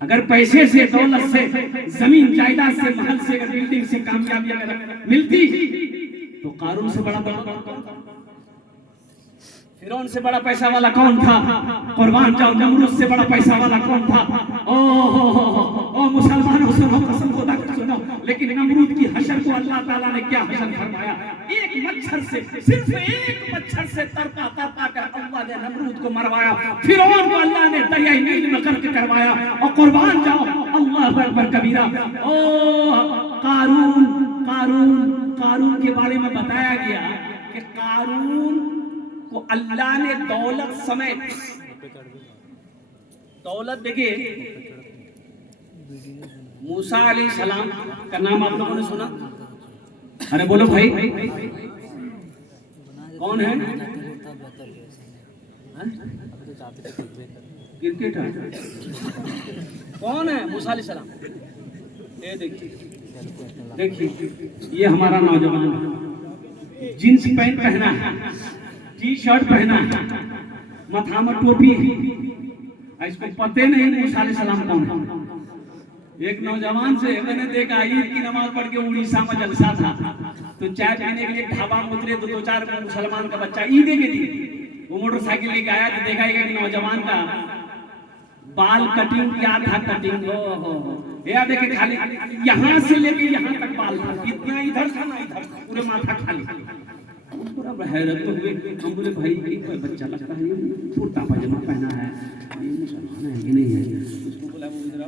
अगर पैसे से, दौलत से, जमीन जायदाद से, महल से, अगर बिल्डिंग से कामयाबी अगर मिलती तो कारून से बड़ा फिरौन से बड़ा पैसा वाला कौन था? कुर्बान जाओ, नमरूद से बड़ा पैसा वाला कौन था? ओ मुसलमानों सुनो, कसम खुदा की सुनो। लेकिन नमरूद की हशर को अल्लाह ताला ने क्या हशर फरमाया? एक मच्छर से, सिर्फ एक मच्छर से तरपा तरपा कर अल्लाह ने नमरूद को मरवाया। फिरौन को अल्लाह ने दरियाई नील में गर्क करवाया। और कुर्बान जाओ, अल्लाह अकबर कबीरा। कारून के बारे में बताया गया कि कारून को अल्लाह ने दौलत समेत, दौलत देखिए, मूसा अलैहिस्सलाम का नाम आप लोगों ने सुना? अरे बोलो भाई, कौन है? क्रिकेटर कौन है? मूसा अलैहिस्सलाम। ये देखिए, ये हमारा नौजवान जींस पैंट पहना है, टी शर्ट पहना है, माथा में टोपी, इसको पते नहीं मूसा अलैहिस्सलाम कौन है। एक नौजवान से मैंने देखा, ईद की नमाज पढ़ के उड़ीसा में जलसा था, तो चाय पीने के लिए ढाबा में उतरे तो 2-4 मुसलमान का बच्चा ईदे के लिए वो मोटरसाइकिल लेके आया, तो देखा कि नौजवान का बाल कटिंग क्या था, कटिंग हो या देखे खाली यहाँ से लेके यहाँ तक बाल था, इतना इधर था ना इधर, पूरे माथा खाली। पूरा हैरत तो हुए, हम बोले भाई कोई बच्चा लगता है, कुर्ता पजामा पहना है, ये मुसलमान है कि नहीं है? उसको बोला वो इधर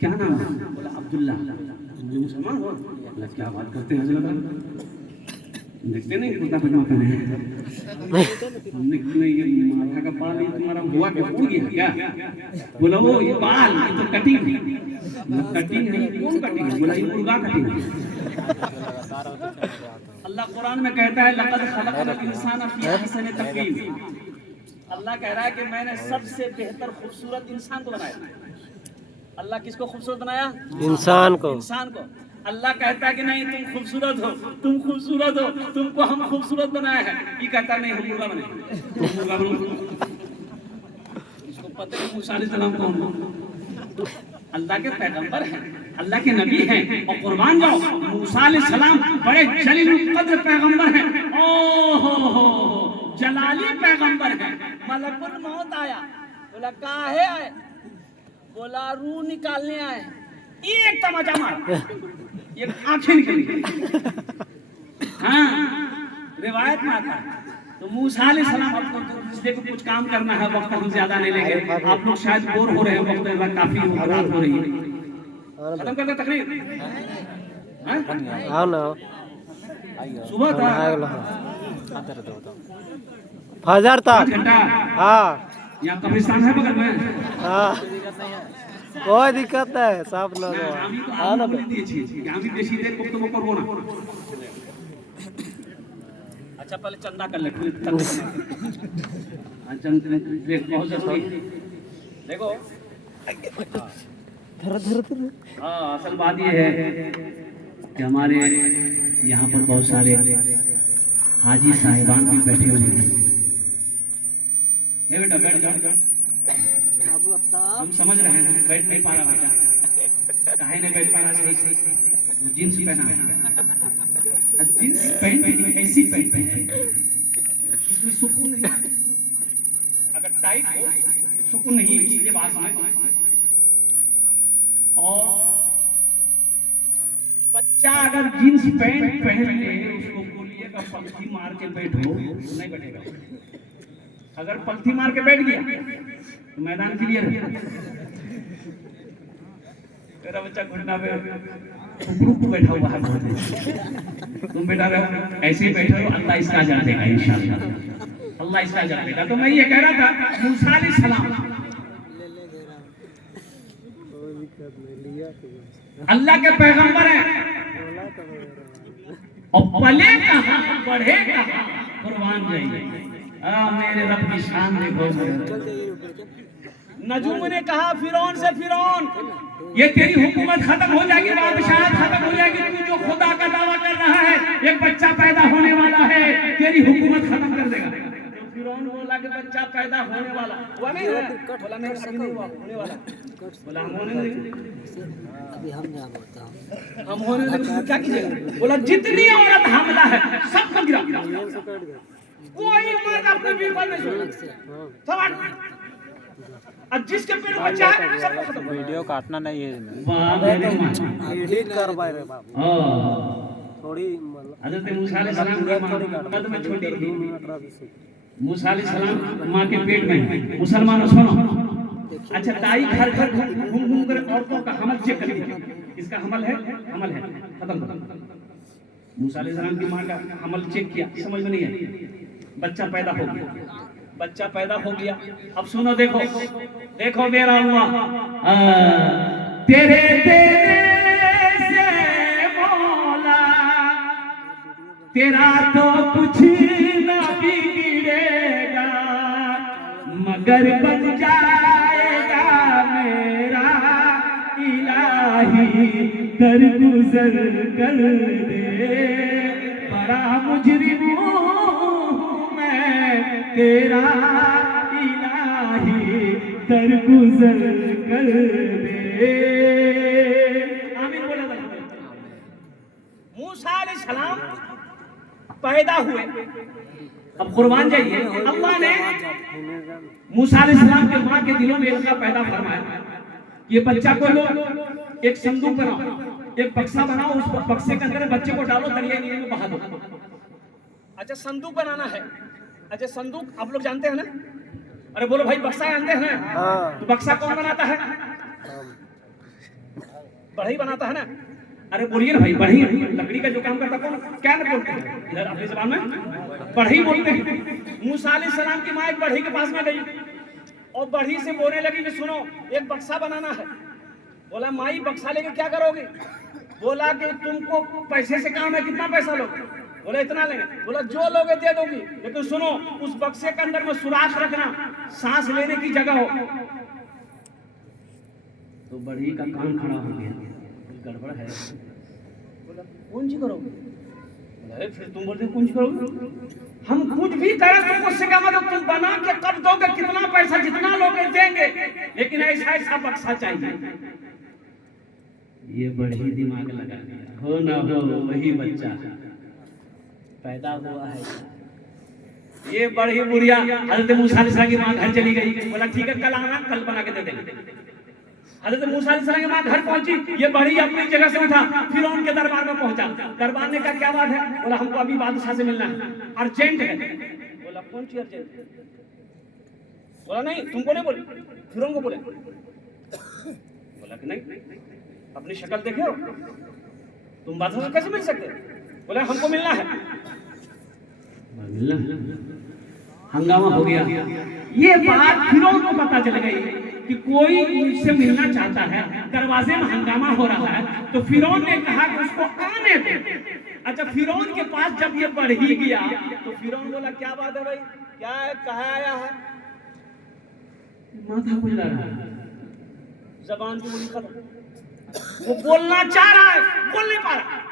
क्या नाम है? बोला अब्दुल्ला। मुझे मुसलमान हो? बोला क्या बात करते हैं हजरत, देखते नहीं कुर्ता पजामा पहने हैं? नहीं, ये माथा का बाल ही तुम्हारा हुआ क्या, उड़ गया क्या? बोला वो ये बाल, ये तो कटिंग नहीं, कौन कटिंग है? बोला ये मुर्गा कटिंग है। अल्लाह कुरान में कहता है लक़द खलक़नल इंसान फी अहसनि तक़वीम। अल्लाह कह रहा है कि मैंने सबसे बेहतर खूबसूरत इंसान को बनाया। अल्लाह किसको खूबसूरत बनाया? इंसान को। अल्लाह कहता है कि नहीं तुम खूबसूरत हो, तुम खूबसूरत हो, तुमको हम खूबसूरत बनाया है। ये कहता नहीं हम मुर्गा बने, तुम मुर्गा बनो। इसको पता है मूसा अलैहिस्सलाम कौन है? अल्लाह के पैगंबर हैं, अल्लाह के नबी हैं। और कुर्बान जाओ, मूसा अलैहिस्सलाम बड़े जलील कद्र पैगंबर हैं। ओहो जलाली पैगंबर हैं। मलकुल मौत आया, बोला काहे आए? बोला रूह निकालने आए। एक तमाचा मार, ये आंखें निकली। हाँ रिवायत में आता है। तो मूसा अलैहिस्सलाम, आपको इसलिए कुछ काम करना है, वक्त हम ज्यादा नहीं लेंगे। आप लोग शायद बोर हो रहे हैं, वक्त काफी रात हो रही है, खत्म कर दे तकरीर। हाँ ना, सुबह था फजर तक घंटा। हाँ यहाँ कब्रिस्तान है बगल में। हाँ कोई दिक्कत है, सब लोग हाँ ना बेशी देर गुफ्तगू करबो ना। अच्छा पहले चंदा कर ले, बहुत जरूरी देखो। हाँ असल बात ये है कि हमारे यहाँ पर बहुत सारे हाजी साहिबान भी बैठे हुए हैं। बेटा बैठ जाओ, हम समझ रहे हैं बैठ नहीं पा रहा बच्चा, काहे नहीं बैठ पा रहा? सही वो जींस पहना है, जींस पैंट ऐसी पैंट है इसमें सुकून नहीं। अगर टाइट हो सुकून नहीं, इसलिए बात में। और बच्चा अगर जींस पैंट पहन ले, उसको बोलिएगा पलथी मार के बैठो, नहीं बैठेगा। अगर पलथी मार के बैठ गया तो मैदान क्लियर है। मेरा बच्चा घुटना पे बैठा हुआ है, तुम बेटा रहो ऐसे ही बैठे हो, अल्लाह इसका अजर देगा इंशाअल्लाह, अल्लाह इसका अजर देगा। तो मैं ये कह रहा था मूसा अलैहिस्सलाम अल्लाह के पैगंबर हैं और पले कहाँ बढ़े कहाँ कुर्बान जाइए। मेरे रब की शान देखो। नजूम ने कहा फिरौन से, फिरौन ये तेरी हुकूमत खत्म हो जाएगी, बादशाहत खत्म हो जाएगी, तू जो खुदा का दावा कर रहा है एक बच्चा पैदा होने वाला है, तेरी हुकूमत खत्म कर देगा। फिरौन बोला कि बच्चा पैदा होने वाला हुआ नहीं है, बोला नहीं अभी नहीं हुआ, होने वाला, बोला हम होने देंगे, अभी हम क्या बोलता हूँ, हम होने देंगे, क्या कीजिएगा? बोला जितनी औरत हमला है सबको गिरा, कोई मर्द अपने बीवी नहीं छोड़ा, सब अब जिसके पेट में बच्चा है सबको खत्म। वीडियो काटना नहीं है। एडिट करवाए रे बाबू, थोड़ी हज़रत मूसा अलैहिस्सलाम की मां कद में छोटी थी, मूसा अलैहिस्सलाम मां के पेट में। मुसलमानों सुनो, अच्छा दाई घर घर घूम घूम कर औरतों का हमल चेक कर लिया, इसका हमल है, हमल है, खत्म खत्म। मूसा अलैहिस्सलाम की मां का हमल चेक किया, समझ में नहीं है, बच्चा पैदा हो गया, बच्चा पैदा हो गया। अब सुनो, देखो देखो मेरा अल्लाह, तेरे देने से मौला तेरा तो कुछ ना बिगड़ेगा, मगर बच जाएगा मेरा इलाही, दरगुजर कर दे, बड़ा मुजरिम तेरा इलाही, दरगुजर कर दे। आमीन बोला। मूसा अलैहिस्सलाम पैदा हुए, अब कुर्बान जाइए, अल्लाह ने मूसा अलैहिस्सलाम के मां के दिलों में इल्का पैदा फरमाया, ये बच्चा को लो, एक संदूक बनाओ, एक बक्सा बनाओ, उस बक्से के अंदर बच्चे को डालो, दरिया नील में बहा दो। अच्छा संदूक बनाना है, अच्छा संदूक आप लोग जानते हैं ना? अरे बोलो भाई, बक्सा जानते हैं ना? तो बक्सा कौन बनाता है? बढ़ई बनाता है ना? अरे बोलिए ना भाई, बढ़ई लकड़ी का जो काम करता कौन, क्या बोलते हैं इधर अपनी ज़बान में? बढ़ई बोलते हैं। मूसा अलैहिस्सलाम की माँ एक बढ़ई के पास में गई और बढ़ई से बोलने लगी कि सुनो एक बक्सा बनाना है। बोला माई बक्सा लेके क्या करोगे? बोला कि तुमको पैसे से काम है, कितना पैसा लोगे? बोला इतना लेंगे। बोला जो लोगे दे दोगी, लेकिन सुनो उस बक्से के अंदर में सुराख रखना, सांस लेने की जगह हो। तो बढ़ी का कान खड़ा हो गया, गड़बड़ है। बोला कौन सी करोगे? बोला फिर तुम बोलते कौन सी करोगे? हम कुछ भी करें तुमको सिखावा, तो तुम बना के कब दोगे, कितना पैसा जितना लोगे देंगे, लेकिन ऐसा ऐसा बक्सा चाहिए। ये बढ़ी दिमाग लगा दिया, हो ना हो वही बच्चा पैदा हुआ है। ये बड़ी बुढ़िया हज़रत मूसा अलैहिस्सलाम की मां घर चली गई। बोला ठीक है कल आना, कल बना के दे देंगे। हज़रत मूसा अलैहिस्सलाम की मां घर पहुंची, ये बड़ी अपनी जगह से उठा, फिरौन के दरबार में पहुंचा। दरबार ने कहा क्या बात है? बोला हमको अभी बादशाह से मिलना है, अर्जेंट है। बोला कौन सी अर्जेंट? बोला नहीं तुमको नहीं बोले, फिरौन को बोले। बोला कि नहीं, अपनी शक्ल देखे हो तुम, बादशाह से कैसे मिल सकते? बोले हमको मिलना है। हंगामा हो गया। ये बात फिरौन को पता चल गई कि कोई मुझसे मिलना चाहता है, दरवाजे में हंगामा हो रहा है। तो फिरौन ने कहा कि उसको आने दो। अच्छा फिरौन के पास जब ये बढ़ ही गया तो फिरौन बोला क्या बात है भाई, क्या है, कहाँ आया है? माथा खुला रहा है, जबान की बोली खत्म, वो बोलना चाह रहा है, बोल नहीं पा रहा,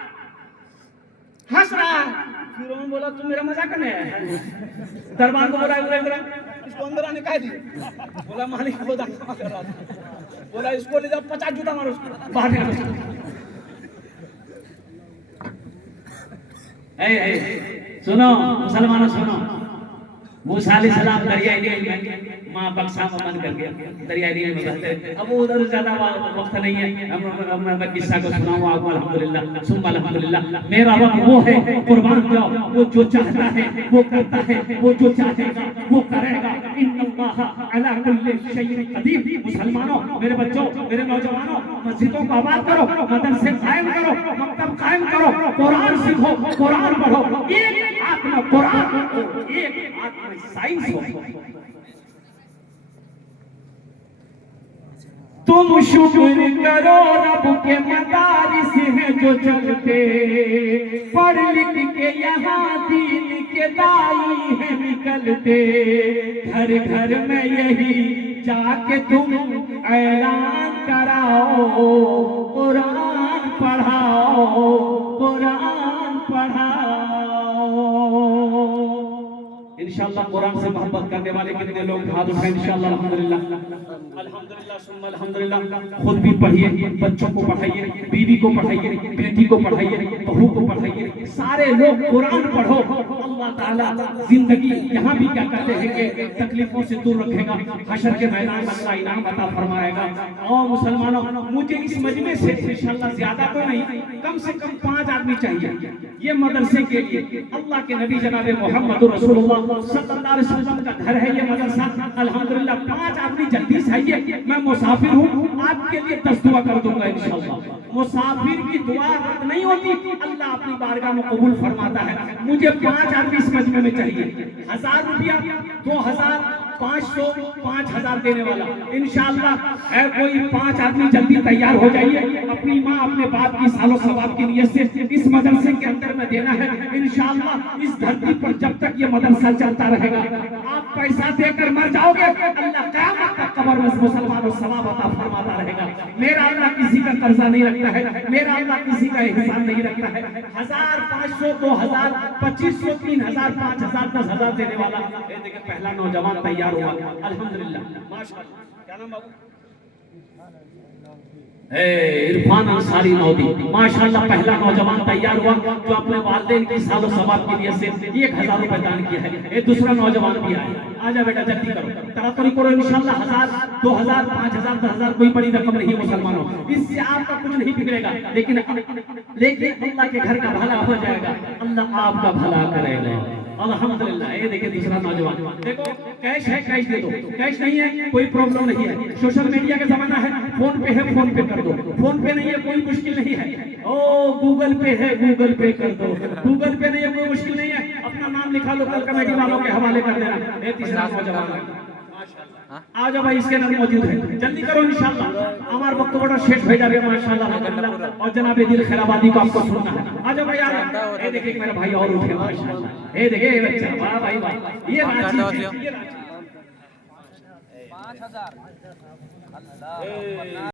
हंस रहा है। फिरौन बोला तुम मेरा मजाक करने आया है? दरबार को बोला इसको अंदर आने कह दिए। बोला मालिक को कर रहा था। बोला इसको ले जाओ 50 जूता मारो उसको, बाहर निकालो। सुनो मुसलमानों सुनो, मूसा अलैहिस्सलाम दरिया नील में मां बक्सा में बंद कर गया, दरिया नील में बंद। अब उधर ज्यादा वक्त नहीं है, मैं किस्सा को सुनाऊंगा आपको। अल्हम्दुलिल्लाह सुम्मा अल्हम्दुलिल्लाह। मेरा रब वो है, कुर्बान जाओ, वो जो चाहता है वो करता है, वो जो चाहेगा वो करेगा। इन्नल्लाह अला कुल्लि शैइन कदीर। मुसलमानों, मेरे बच्चों, मेरे नौजवानों, मस्जिदों को आबाद करो, मदरसे कायम करो, मकतब कायम करो, कुरान सीखो, कुरान पढ़ो। एक हाथ में कुरान हो, एक हाथ में साइंस हो। तुम शुक्र करो रब के मदारिस हैं जो चलते, पढ़ लिख के यहाँ दीन के दाई हैं निकलते, घर घर में यही जाके तुम ऐलान कराओ, कुरान पढ़ाओ, कुरान पढ़ाओ। इंशाअल्लाह कुरान से मोहब्बत करने वाले कितने लोग हाथ उठाएं इंशाअल्लाह। अल्हम्दुलिल्लाह अल्हम्दुलिल्लाह सुम्मा अल्हम्दुलिल्लाह। खुद भी पढ़िए, बच्चों को पढ़ाइए, बीवी को पढ़ाइए, बेटी को पढ़ाइए, बहू को पढ़ाइए, सारे लोग कुरान पढ़ो। अल्लाह ताला जिंदगी यहाँ भी क्या कहते हैं कि तकलीफों से दूर रखेगा, हशर के मैदान में अल्लाह इनाम अता फरमाएगा। और मुसलमानों, मुझे इस मजमे से इंशाअल्लाह ज्यादा तो नहीं, कम से कम 5 आदमी चाहिए ये मदरसे के लिए। अल्लाह के नबी जनाब मोहम्मद रसूलुल्लाह सल्लल्लाहु अलैहि वसल्लम का घर है ये मदरसा। अल्हम्दुलिल्लाह 5 आदमी जल्दी से आइए। मैं मुसाफिर हूँ, आपके लिए 10 दुआ कर दूंगा इंशाअल्लाह। मुसाफिर की दुआ रद्द नहीं होती, अल्लाह अपनी बारगाह में कबूल फरमाता है। मुझे 5 आदमी इस मजमे में चाहिए। 1000 रुपया, 2000, 500, 5000 देने वाला इंशाअल्लाह है। कोई 5 आदमी जल्दी तैयार हो जाइए। अपनी माँ अपने बाप की सालों सवाब की नियत से इस मदरसे के अंदर में देना है इंशाअल्लाह। इस धरती पर जब तक ये मदरसा चलता रहेगा, आप पैसा देकर मर जाओगे, अल्लाह क़यामत तक कब्र में मुसलमानों सवाब अता फरमाता रहेगा। मेरा अल्लाह किसी का कर्जा नहीं रखता है, मेरा अल्लाह किसी का एहसान नहीं रखता है। 1000, 500, 2000, 2500, 3000, 5000, 10000 देने वाला। ये देखिए पहला नौजवान तैयार हुआ अल्हम्दुलिल्लाह माशाअल्लाह। क्या नाम बाबू? इरफान अंसारी नौदी माशाअल्लाह पहला नौजवान तैयार हुआ जो अपने वालिदैन की सालों सवाब की नियत से 1000 रुपए दान किया है। ये दूसरा नौजवान भी आया। आजा बेटा जल्दी करो, तरातरी करो इंशाअल्लाह। 1000, 2000, 5000, 10000 कोई बड़ी रकम नहीं है मुसलमानों, इससे आपका कुछ नहीं बिगड़ेगा, लेकिन अल्लाह के घर का भला हो जाएगा, अल्लाह आपका भला करेगा अल्हम्दुलिल्लाह। ये देखिए दूसरा नौजवान। देखो कैश है, कैश दे दो, कैश नहीं है कोई प्रॉब्लम नहीं है। सोशल मीडिया का जमाना है, फोन पे है फोन पे कर दो, फोन पे नहीं है कोई मुश्किल नहीं है। ओ गूगल पे है गूगल पे कर दो, गूगल पे नहीं है कोई मुश्किल नहीं है। अपना नाम लिखा लो, कल कमेटी वालों के हवाले कर देना। ये तीसरा नौजवान आ जाओ भाई, इसके नाम मौजूद है, जल्दी करो इंशाअल्लाह। हमारे वक्त बड़ा शेख भेजा गया माशाअल्लाह। और जनाब दिल खैराबादी को आपको सुनना है। आ जाओ भाई आ जाओ। ये देखिए मेरा भाई और उठे माशाअल्लाह। ये देखिए ये बच्चा, वाह भाई वाह। ये रांची, ये रांची 5000